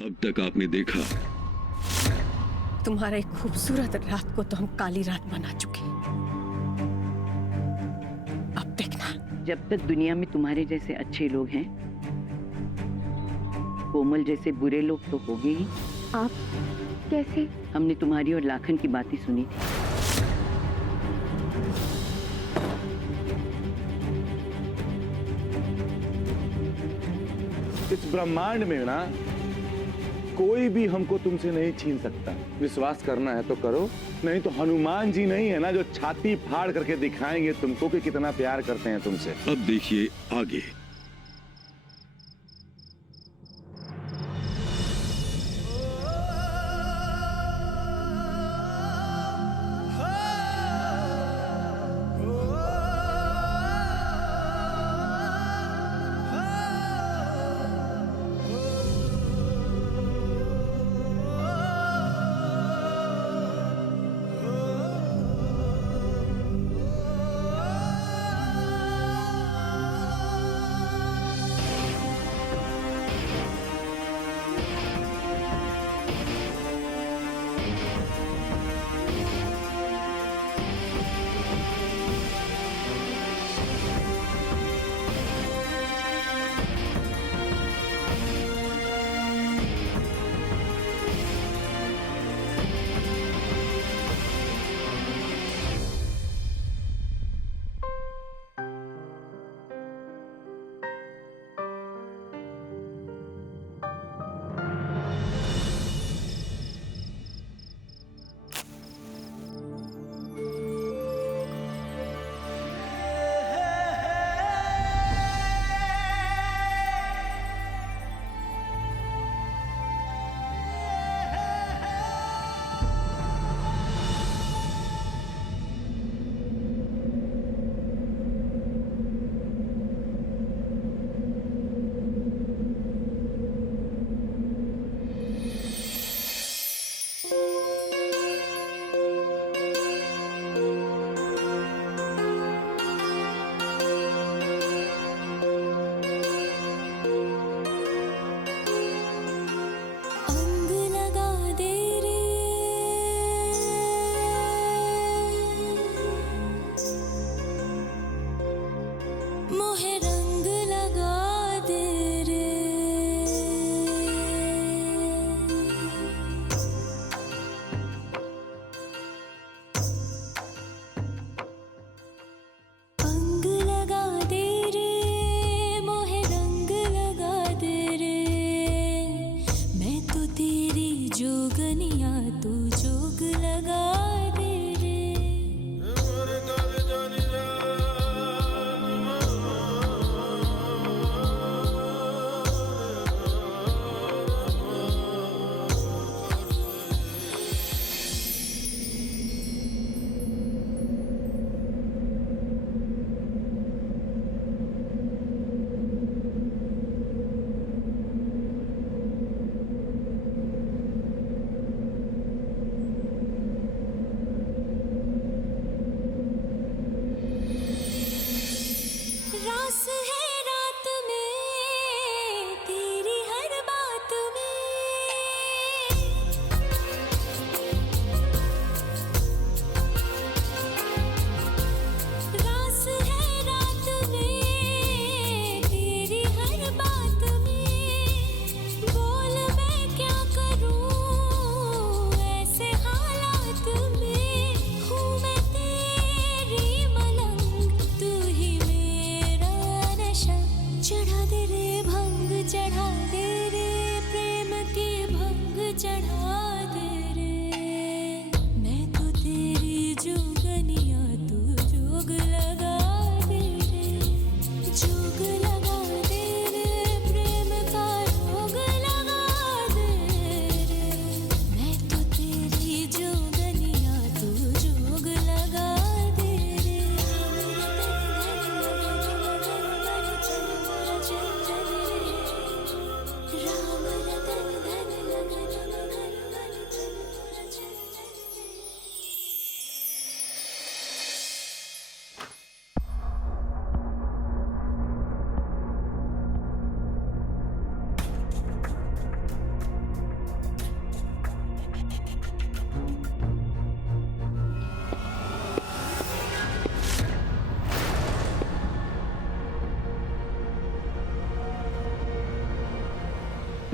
अब तक आपने देखा, तुम्हारा एक खूबसूरत रात को तो हम काली रात बना चुके। अब देखना। जब तक दुनिया में तुम्हारे जैसे अच्छे लोग हैं, कोमल जैसे बुरे लोग तो होंगे ही। आप कैसे? हमने तुम्हारी और लाखन की बातें सुनी थी। इस ब्रह्मांड में ना कोई भी हमको तुमसे नहीं छीन सकता। विश्वास करना है तो करो, नहीं तो हनुमान जी नहीं है ना जो छाती फाड़ करके दिखाएंगे तुमको कि कितना प्यार करते हैं तुमसे। अब देखिए आगे।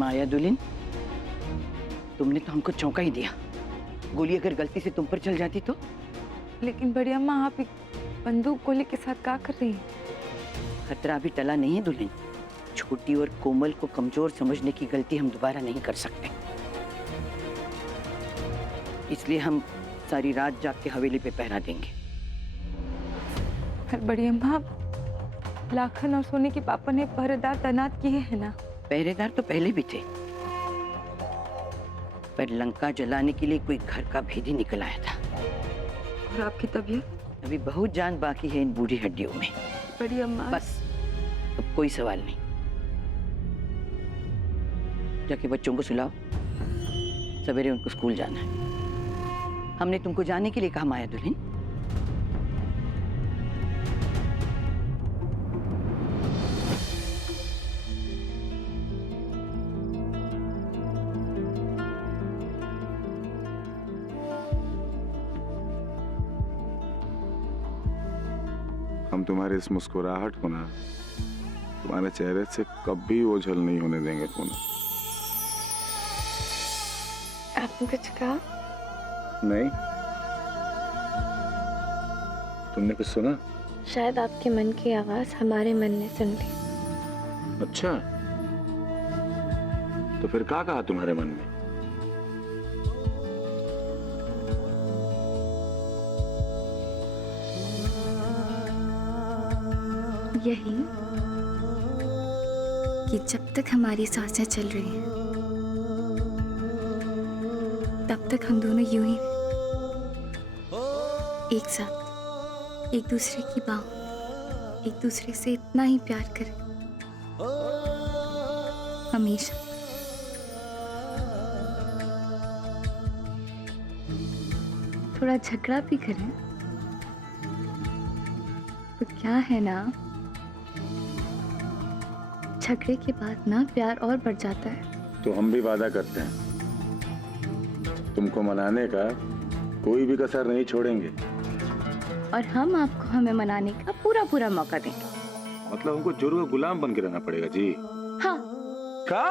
माया दुल्हन, तुमने तो हमको चौंका ही दिया। गोली अगर गलती से तुम पर चल जाती तो? लेकिन बड़ी अम्मा, आप एक बंदूक गोली के साथ क्या कर रही हैं? खतरा अभी टला नहीं है दुल्हन। छोटी और कोमल को कमजोर समझने की गलती हम दोबारा नहीं कर सकते। इसलिए हम सारी रात जाग के हवेली पे पहरा देंगे। पर बड़ी अम्मा, लाखन और सोनी के पापा ने पहरेदार तैनात किए हैं ना? पहरेदार तो पहले भी थे, पर लंका जलाने के लिए कोई घर का भेदी निकल आया था। और आपकी तबीयत? अभी बहुत जान बाकी है इन बूढ़ी हड्डियों में। बड़ी अम्मा, बस अब कोई सवाल नहीं। जाके बच्चों को सुलाओ, सवेरे उनको स्कूल जाना है। हमने तुमको जाने के लिए कहा माया दुल्हन। हम तुम्हारी इस मुस्कुराहट को ना तुम्हारे चेहरे से कभी ओझल नहीं होने देंगे पूनम। आपने कुछ कहा? नहीं, तुमने कुछ सुना? शायद आपके मन की आवाज हमारे मन ने सुन ली। अच्छा, तो फिर क्या कहा तुम्हारे मन में? यही कि जब तक हमारी सांसें चल रही हैं तब तक हम दोनों यूं ही एक साथ एक दूसरे की बाहों, एक दूसरे से इतना ही प्यार करें हमेशा। थोड़ा झगड़ा भी करें तो क्या है ना, झगड़े के बाद ना प्यार और बढ़ जाता है। तो हम भी वादा करते हैं तुमको मनाने का कोई भी कसर नहीं छोड़ेंगे। और हम आपको हमें मनाने का पूरा पूरा मौका देंगे। मतलब हमको जोरू का गुलाम बन के रहना पड़ेगा जी? हाँ। का?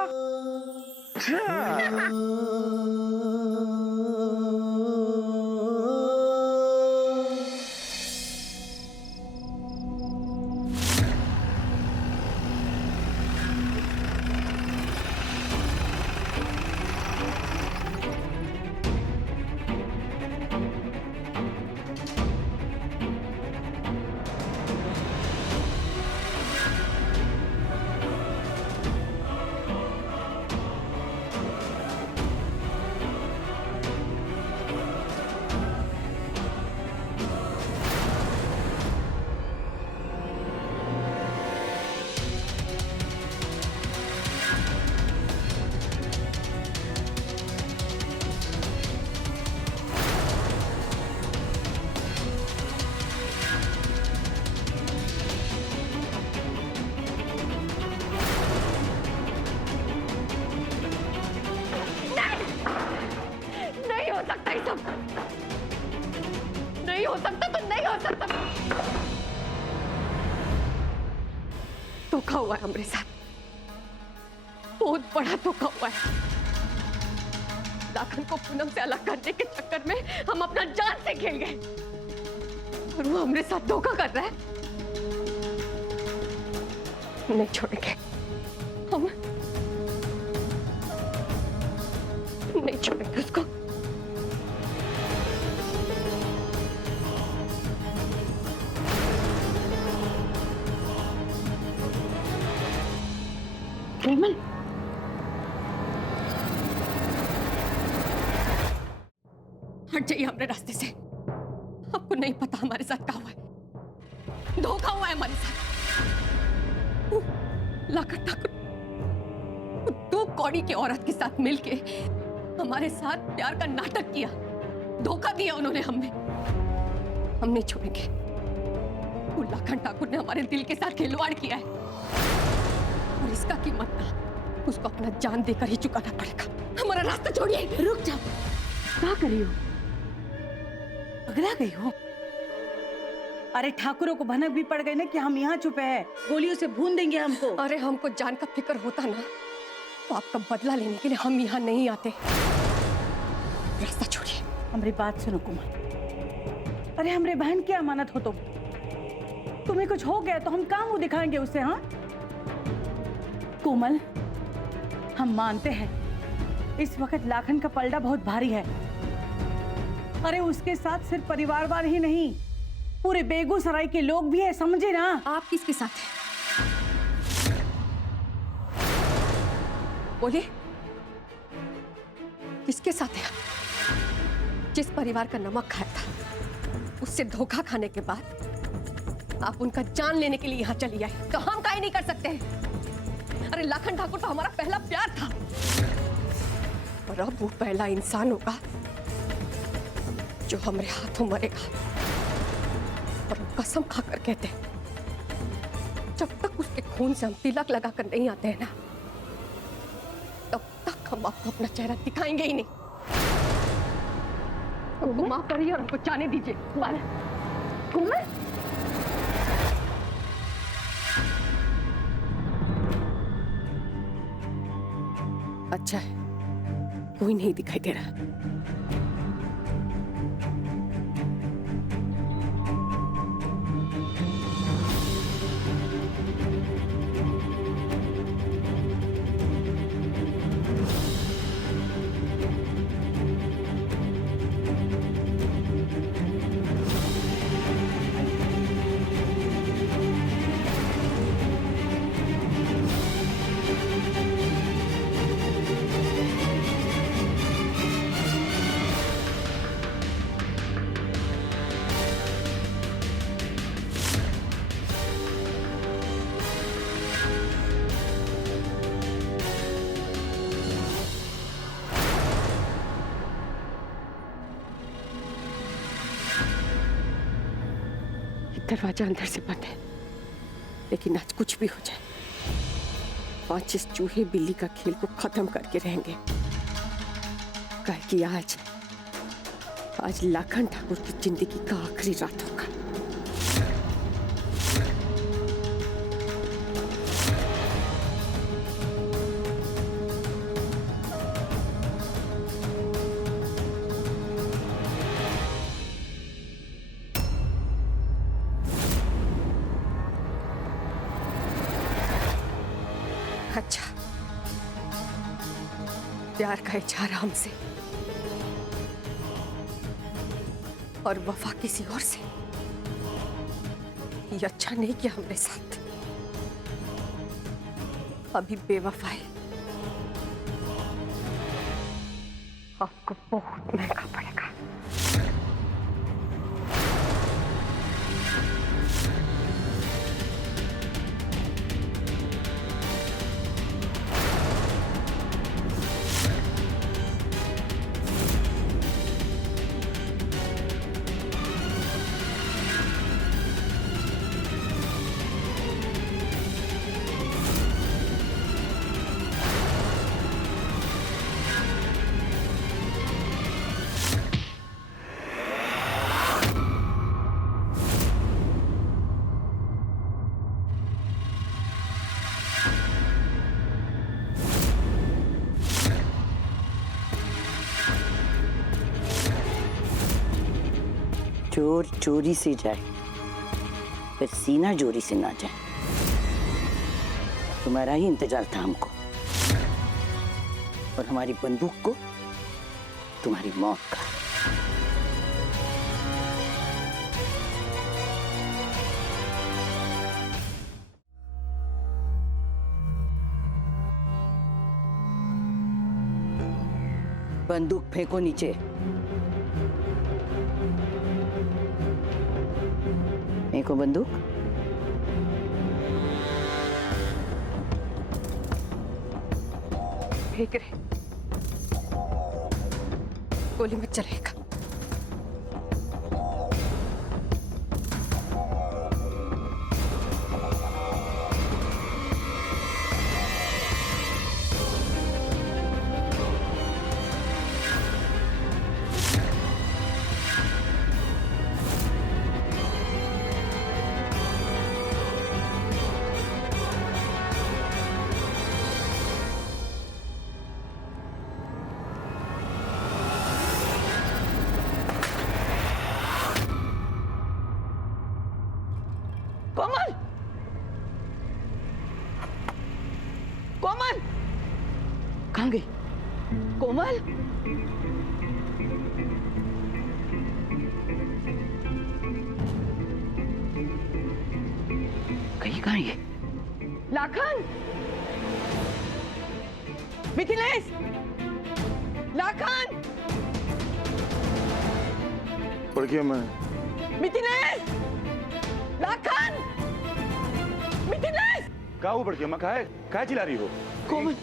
नहीं हो सकता तो नहीं हो सकता। धोखा हुआ है हमारे साथ, बहुत बड़ा धोखा हुआ है। लाखन को पूनम से अलग करने के चक्कर में हम अपना जान से खेल गए और वो हमारे साथ धोखा कर रहा है। नहीं छोड़ेंगे हम, नहीं छोड़ेंगे उसको। कोमल, हट जाइए हमारे रास्ते से। आपको नहीं पता हमारे साथ क्या हुआ है, धोखा हुआ है हमारे साथ। लाखन ठाकुर दो कौड़ी की औरत के साथ मिलके हमारे साथ प्यार का नाटक किया, धोखा दिया उन्होंने हमें। हम नहीं छोड़ेंगे। वो लाखन ठाकुर ने हमारे दिल के साथ खिलवाड़ किया है और इसका कीमत ना उसको अपना जान देकर ही चुकाना पड़ेगा। हमारा रास्ता छोड़िए। रुक जाओ, क्या कर रही हो? पगला गई हो? अरे ठाकुरों को भनक भी पड़ गई ना कि हम यहाँ छुपे हैं, गोलियों से भून देंगे हमको। अरे हमको जान का फिक्र होता ना तो आपका बदला लेने के लिए हम यहाँ नहीं आते। रास्ता छोड़िए। हमारी बात सुनो कोमल। अरे हमरे बहन की अमानत हो तुम। तुम्हें कुछ हो गया तो हम कहाँ मुंह दिखाएंगे उससे? हाँ कोमल, हम मानते हैं इस वक्त लाखन का पलड़ा बहुत भारी है। अरे उसके साथ सिर्फ परिवार वाले ही नहीं, पूरे बेगूसराय के लोग भी है, समझे ना? आप किसके साथ हैं? बोलिए, किसके साथ है आप? जिस परिवार का नमक खाया था, उससे धोखा खाने के बाद आप उनका जान लेने के लिए यहाँ चली आई, तो हम काहे नहीं कर सकते? अरे लाखन ठाकुर तो हमारा पहला प्यार था, और अब वो पहला इंसान होगा जो हमारे हाथों मरेगा। और हम कसम खाकर कहते हैं, जब तक उसके खून से हम तिलक लगाकर नहीं आते हैं ना, तब तक हम आपको अपना चेहरा दिखाएंगे ही नहीं। उनको माफ करिए और उनको जाने दीजिए। कोमल, अच्छा है, कोई नहीं दिखाई दे रहा। दरवाजा अंदर से बंद है, लेकिन आज कुछ भी हो जाए, आज इस चूहे बिल्ली का खेल को खत्म करके रहेंगे। कल की आज लाखन ठाकुर की जिंदगी का आखिरी रात होगा। अच्छा, प्यार का इजहार हमसे और वफा किसी और से, ये अच्छा नहीं किया हमने साथ। अभी बेवफाई आपको बहुत महंगा पड़ेगा। चोर चोरी से जाए, पर सीना चोरी से ना जाए। तुम्हारा ही इंतजार था हमको, और हमारी बंदूक को तुम्हारी मौत का। बंदूक फेंको नीचे। फेंको बंदूक। फेंक रहे, गोली मत चलेगा। कोमल, कहीं कहाँ ये? लाखन, मिथिलेश, लाखन, पढ़ मैं मिथिलेश, लाखन, मिथिलेश। कहा वो पढ़ मैं कहा चिल्ला रही हो? कोमल,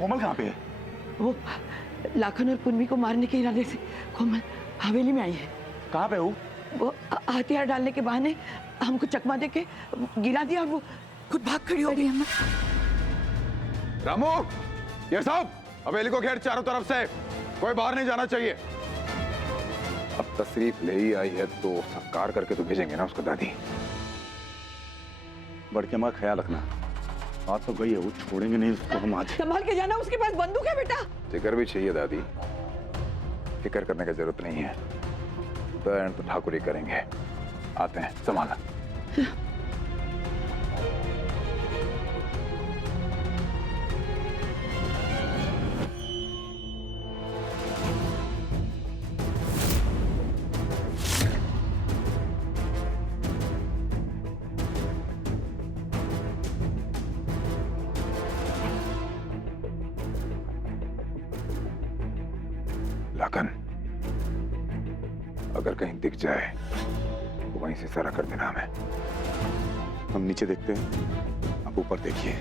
कोमल कहाँ पे है? वो लाखन और पुन्नी को मारने के इरादे से कोमल हवेली में आई है। कहाँ पे हो? वो हथियार डालने के बहाने हमको चकमा दे के गिरा दिया और वो खुद भाग खड़ी हो गई। रामू, ये सब हवेली को घेर चारों तरफ से, कोई बाहर नहीं जाना चाहिए। अब तशरीफ ले ही आई है तो संस्कार करके तो भेजेंगे ना उसको दादी। बड़के माँ ख्याल रखना, बात तो गई है, वो छोड़ेंगे नहीं उसको हम आज। संभाल के जाना, उसके पास बंदूक है बेटा। फिक्र भी चाहिए दादी, फिक्र करने की जरूरत नहीं है, तो ठाकुर ही करेंगे। आते हैं, संभालना। लाखन, अगर कहीं दिख जाए तो वहीं से इशारा कर देना हमें। हम नीचे देखते हैं, आप ऊपर देखिए।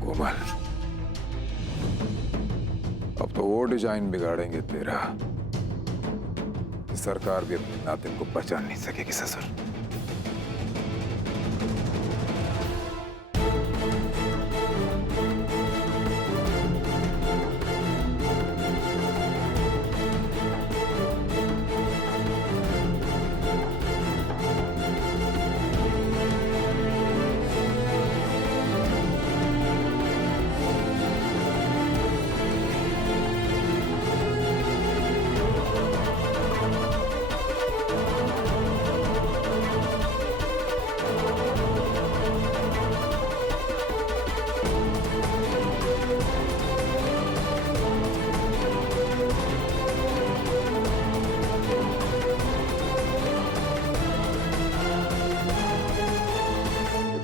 कोमल, अब तो वो डिजाइन बिगाड़ेंगे तेरा कि सरकार भी अपने नातिन को पहचान नहीं सकेगी ससुर।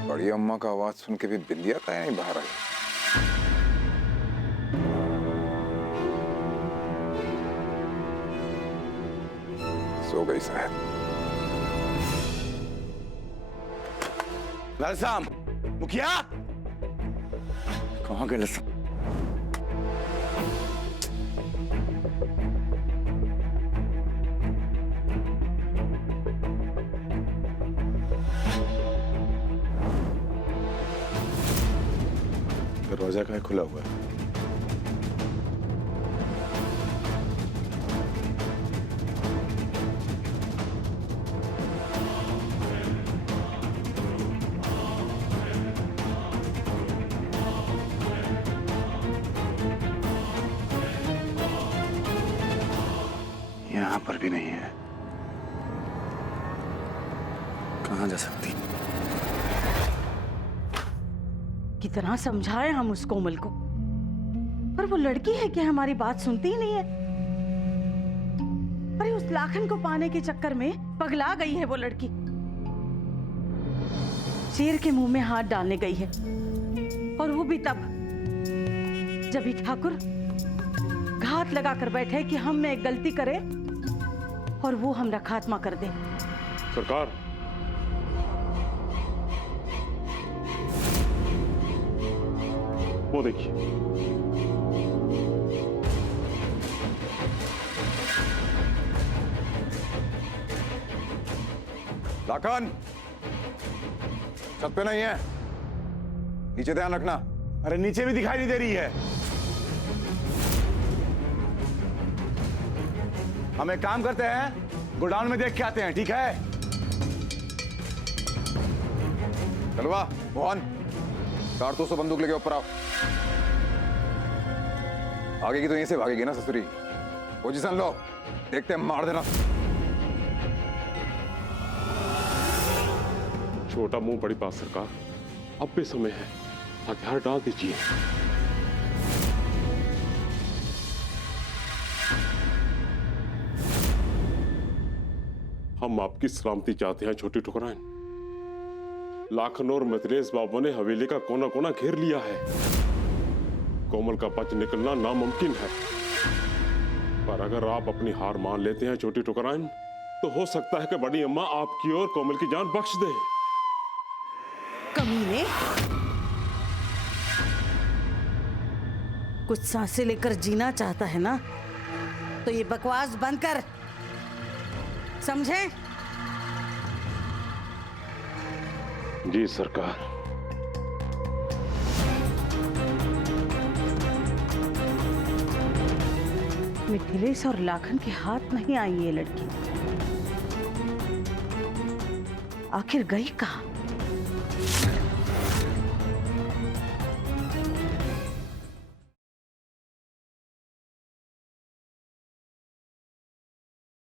बड़ी अम्मा का आवाज सुन के भी बिंदिया का नहीं बाहर आई। सो गई शायद। ललसाम, मुखिया कहाँ गए? ललसाम दरवाजा का खुला हुआ है। यहाँ पर भी नहीं है। कहाँ जा सकती? कितना समझाए हम उस कोमल को, पर वो लड़की है कि हमारी बात सुनती ही नहीं है। अरे उस लाखन को पाने के चक्कर में पगला गई है वो लड़की। शेर के मुंह में हाथ डालने गई है, और वो भी तब जब ही ठाकुर घात लगा कर बैठे कि हम में एक गलती करे और वो हमरा खात्मा कर दे। सरकार, वो देखिए, लाखन छत पे नहीं है, नीचे ध्यान रखना। अरे नीचे भी दिखाई नहीं दे रही है। हम एक काम करते हैं, गोडाउन में देख के आते हैं, ठीक है? चलवा, मोहन, कारतूस से बंदूक लेके ऊपर आओ। आगे की तो यहीं से भागेगी ना ससुरी। पोजीशन लो, देखते हैं, मार देना। छोटा मुंह बड़ी बात सरकार, अब भी समय है, हथियार डाल दीजिए। हम आपकी सलामती चाहते हैं छोटी ठुकराइन। लाखन और मिथिलेश बाबू ने हवेली का कोना कोना घेर लिया है। कोमल का बच निकलना नामुमकिन है, पर अगर आप अपनी हार मान लेते हैं छोटी ठुकराइन, तो हो सकता है कि बड़ी अम्मा आपकी और कोमल की जान बख्श दें। कमीने, कुछ सांसें लेकर जीना चाहता है ना, तो ये बकवास बंद कर, समझे? जी सरकार। मिथिलेश और लाखन के हाथ नहीं आई ये लड़की, आखिर गई कहाँ?